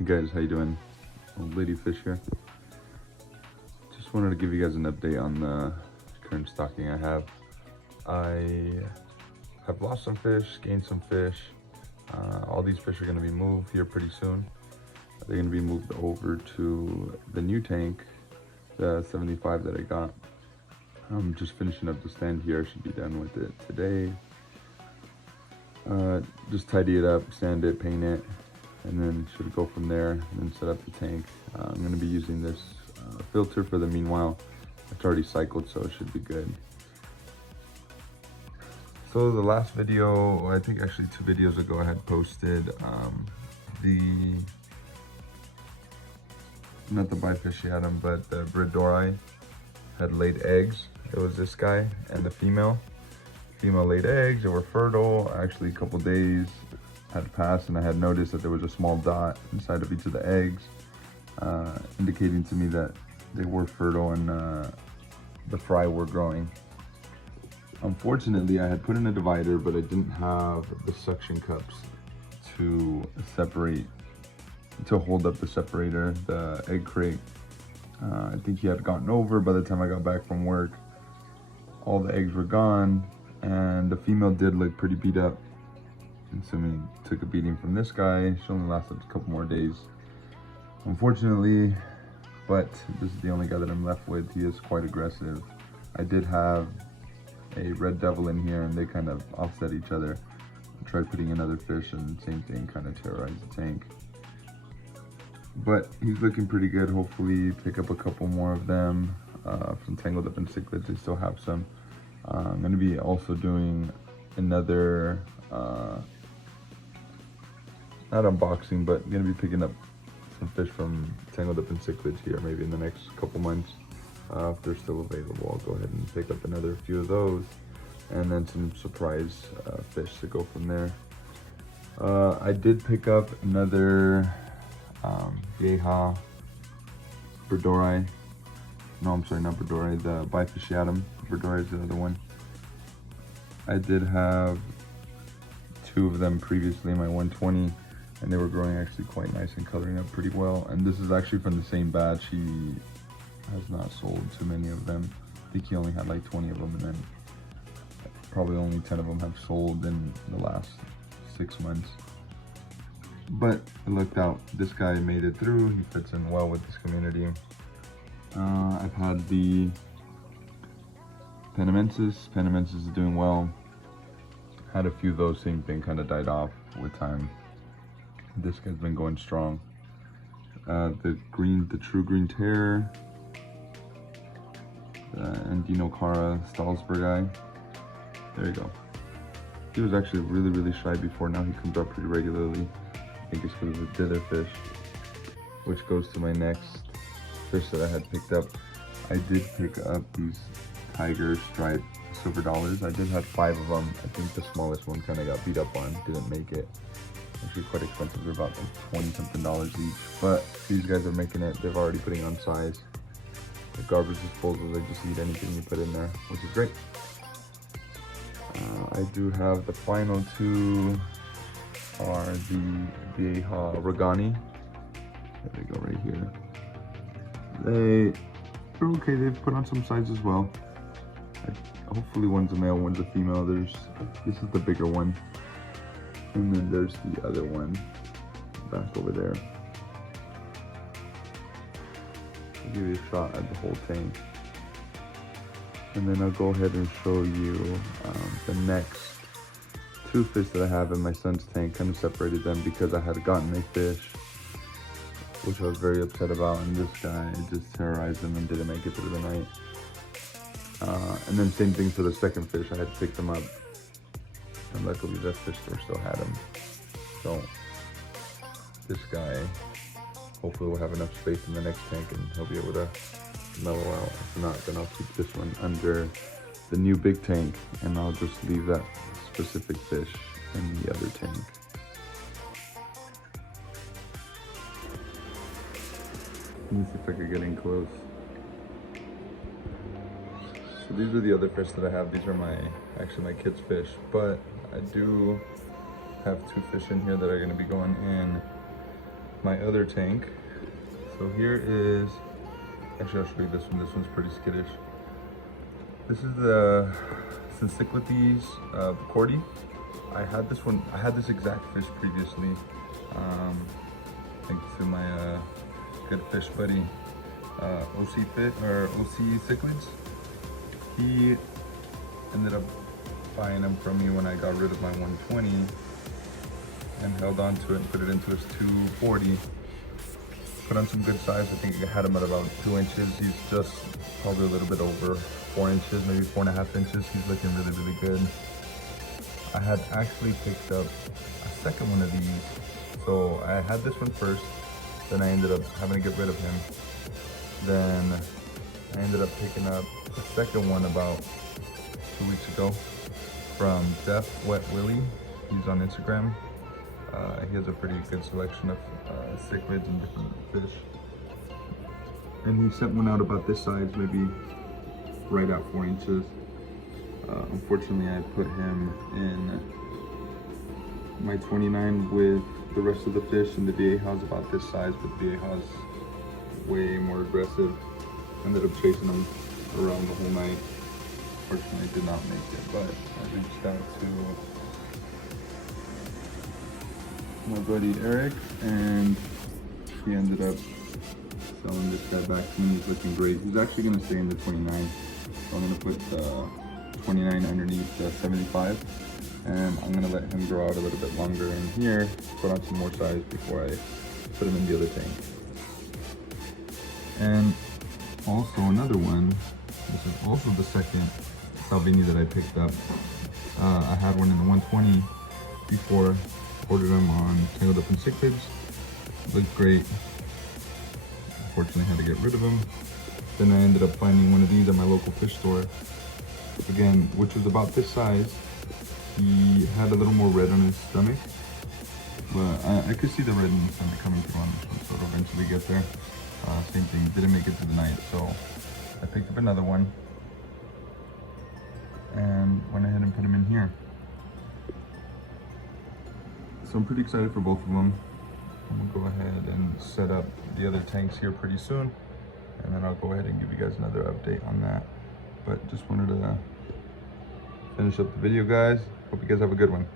Hey guys, how you doing? Old Lady Fish here. Just wanted to give you guys an update on the current stocking I have. I have lost some fish, gained some fish. All these fish are going to be moved here pretty soon. They're going to be moved over to the new tank, the 75 that I got. I'm just finishing up the stand here. I should be done with it today. Just tidy it up, sand it, paint it, and then should go from there and then set up the tank. I'm going to be using this filter for the meanwhile. It's already cycled, so it should be good. So the last video, I think actually 2 videos ago, I had posted not the bifisciatum, but the Bredori had laid eggs. It was this guy and the female laid eggs. They were fertile. Actually, a couple days had passed and I had noticed that there was a small dot inside of each of the eggs, indicating to me that they were fertile and the fry were growing. Unfortunately, I had put in a divider, but I didn't have the suction cups to separate, to hold up the separator, the egg crate. I think he had gotten over by the time I got back from work. All the eggs were gone, and the female did look pretty beat up. Assuming took a beating from this guy. She only lasted a couple more days, unfortunately, but this is the only guy that I'm left with. He is quite aggressive. I did have a red devil in here and they kind of offset each other. I tried putting in other fish and same thing, kind of terrorized the tank. But he's looking pretty good. Hopefully pick up a couple more of them from Tangled Up in Cichlids. I still have some. I'm going to be also doing another not unboxing, but I'm gonna be picking up some fish from Tangled Up in Cichlids here, maybe in the next couple months. If they're still available, I'll go ahead and pick up another few of those, and then some surprise fish to go from there. I did pick up another Vieja Bredori. No, I'm sorry, not Bredori, the bifisciatum. Bredori is the other one. I did have 2 of them previously in my 120, and they were growing actually quite nice and coloring up pretty well. And this is actually from the same batch. He has not sold too many of them. I think he only had like 20 of them, and then probably only 10 of them have sold in the last 6 months. But it looked out. This guy made it through. He fits in well with this community. I've had the Panamensis. Panamensis is doing well. Had a few of those, same thing, kind of died off with time. This guy's been going strong. The True Green Terror, and Andinocara Stalsbergi. There you go. He was actually really shy before. Now he comes up pretty regularly. I think it's because of the dither fish, which goes to my next fish that I had picked up. I did pick up these Tiger Striped Silver Dollars. I did have 5 of them. I think the smallest one kind of got beat up on, didn't make it. Actually quite expensive. They're about like $20-something each. But these guys are making it. They're already putting on size. The garbage disposal, they just eat anything you put in there, which is great. I do have the final 2 are the Vieja Regani. There they go right here. They're okay. They've put on some size as well. Hopefully one's a male, one's a female. This is the bigger one. And then there's the other one back over there. I'll give you a shot at the whole tank. And then I'll go ahead and show you the next 2 fish that I have in my son's tank. Kind of separated them because I had gotten a fish, which I was very upset about, and this guy just terrorized them and didn't make it through the night. And then same thing for the second fish. I had picked them up, and luckily that fish store still had him. So this guy hopefully will have enough space in the next tank and he'll be able to mellow out. If not, then I'll keep this one under the new big tank, and I'll just leave that specific fish in the other tank. Let me see if I can get in close. So these are the other fish that I have. These are actually my kids' fish, but I do have 2 fish in here that are going to be going in my other tank. So here is, actually I'll show you this one. This one's pretty skittish. This is the Syncyclades Cordy. I had this exact fish previously, thanks to my good fish buddy, OC Cichlids. He ended up buying them from me when I got rid of my 120 and held on to it and put it into his 240. Put on some good size. I think I had him at about 2 inches. He's just probably a little bit over 4 inches, maybe 4.5 inches. He's looking really, really good. I had actually picked up a second one of these. So I had this one first, then I ended up having to get rid of him. Then I ended up picking up the second one about 2 weeks ago from Def Wet Willie. He's on Instagram. He has a pretty good selection of cichlids and different fish. And he sent one out about this size, maybe right at 4 inches. Unfortunately, I put him in my 29 with the rest of the fish, and the Vieja's about this size, but the Vieja's way more aggressive. Ended up chasing him around the whole night. Fortunately, I did not make it, but I reached out to my buddy Eric, and he ended up selling this guy back to me. He's looking great. He's actually going to stay in the 29, so I'm going to put the 29 underneath the 75, and I'm going to let him grow out a little bit longer in here, put on some more size before I put him in the other tank. And also another one, this is also the second Salvini that I picked up. I had one in the 120 before, ordered them on Tangled Up in Cichlids. Looked great. Unfortunately, had to get rid of him. Then I ended up finding one of these at my local fish store. Again, which was about this size. He had a little more red on his stomach, but I could see the red in the stomach coming through on this one, so it'll eventually get there. Same thing, didn't make it through the night, so I picked up another one and went ahead and put him in here. So I'm pretty excited for both of them. I'm gonna go ahead and set up the other tanks here pretty soon, and then I'll go ahead and give you guys another update on that. But just wanted to finish up the video, guys. Hope you guys have a good one.